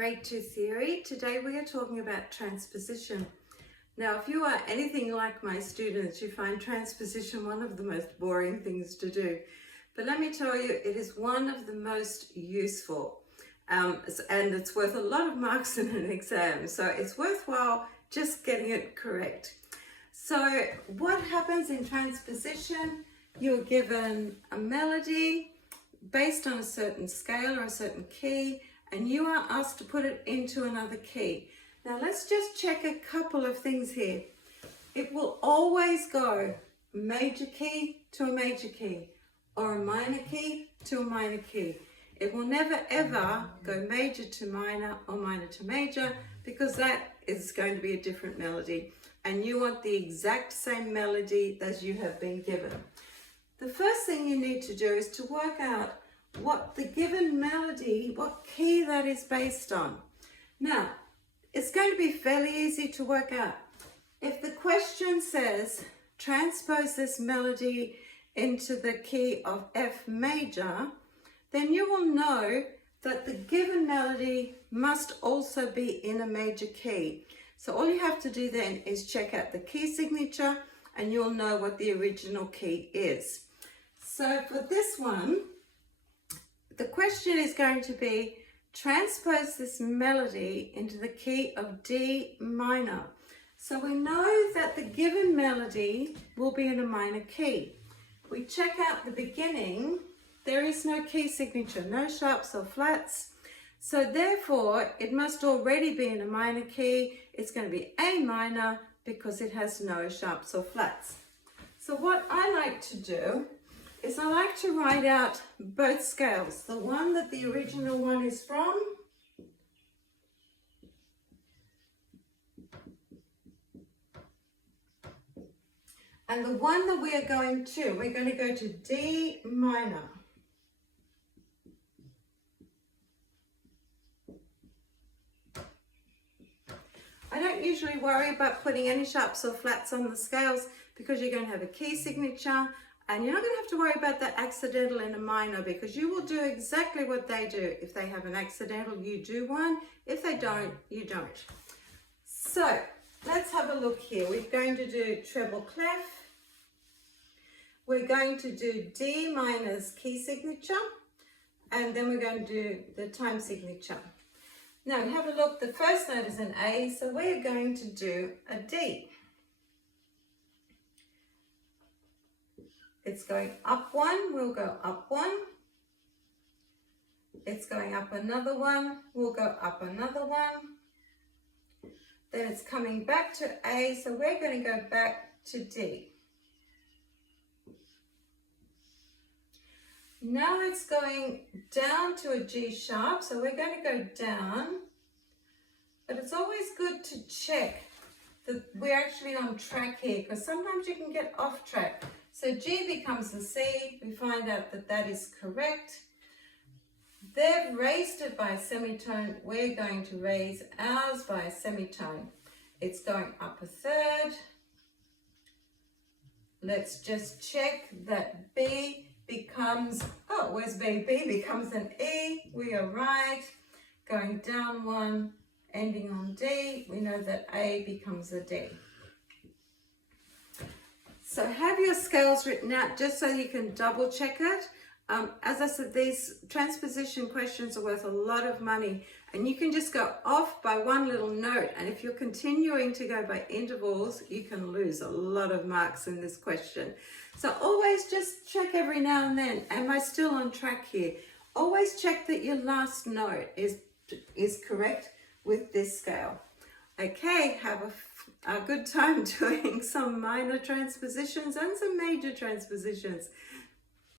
Grade 2 Theory. Today we are talking about transposition. Now, if you are anything like my students, you find transposition one of the most boring things to do. But let me tell you, it is one of the most useful. And it's worth a lot of marks in an exam. So it's worthwhile just getting it correct. So what happens in transposition? You're given a melody based on a certain scale or a certain key, and you are asked to put it into another key. Now let's just check a couple of things here. It will always go major key to a major key, or a minor key to a minor key. It will never ever go major to minor or minor to major, because that is going to be a different melody, and you want the exact same melody as you have been given. The first thing you need to do is to work out what the given melody, what key that is based on. Now, it's going to be fairly easy to work out. If the question says, transpose this melody into the key of F major, then you will know that the given melody must also be in a major key. So all you have to do then is check out the key signature and you'll know what the original key is. So for this one, the question is going to be, transpose this melody into the key of D minor. So we know that the given melody will be in a minor key. We check out the beginning, there is no key signature, no sharps or flats. So therefore, it must already be in a minor key. It's going to be A minor because it has no sharps or flats. So what I like to do is I like to write out both scales, the one that the original one is from, and the one that we are going to, we're going to go to D minor. I don't usually worry about putting any sharps or flats on the scales because you're going to have a key signature. And you're not going to have to worry about that accidental in a minor, because you will do exactly what they do. If they have an accidental, you do one. If they don't, you don't. So let's have a look here. We're going to do treble clef. We're going to do D minor's key signature. And then we're going to do the time signature. Now have a look. The first note is an A, so we're going to do a D. It's going up one, we'll go up one. It's going up another one, we'll go up another one. Then it's coming back to A, so we're going to go back to D. Now it's going down to a G sharp, so we're going to go down. But it's always good to check that we're actually on track here, because sometimes you can get off track. So G becomes a C, we find out that that is correct. They've raised it by a semitone, we're going to raise ours by a semitone. It's going up a third. Let's just check that B becomes, oh, where's B? B becomes an E, we are right. Going down one, ending on D, we know that A becomes a D. So have your scales written out just so you can double check it. As I said, these transposition questions are worth a lot of money, and you can just go off by one little note, and if you're continuing to go by intervals, you can lose a lot of marks in this question. So always just check every now and then, am I still on track here? Always check that your last note is correct with this scale. Okay, have a good time doing some minor transpositions and some major transpositions.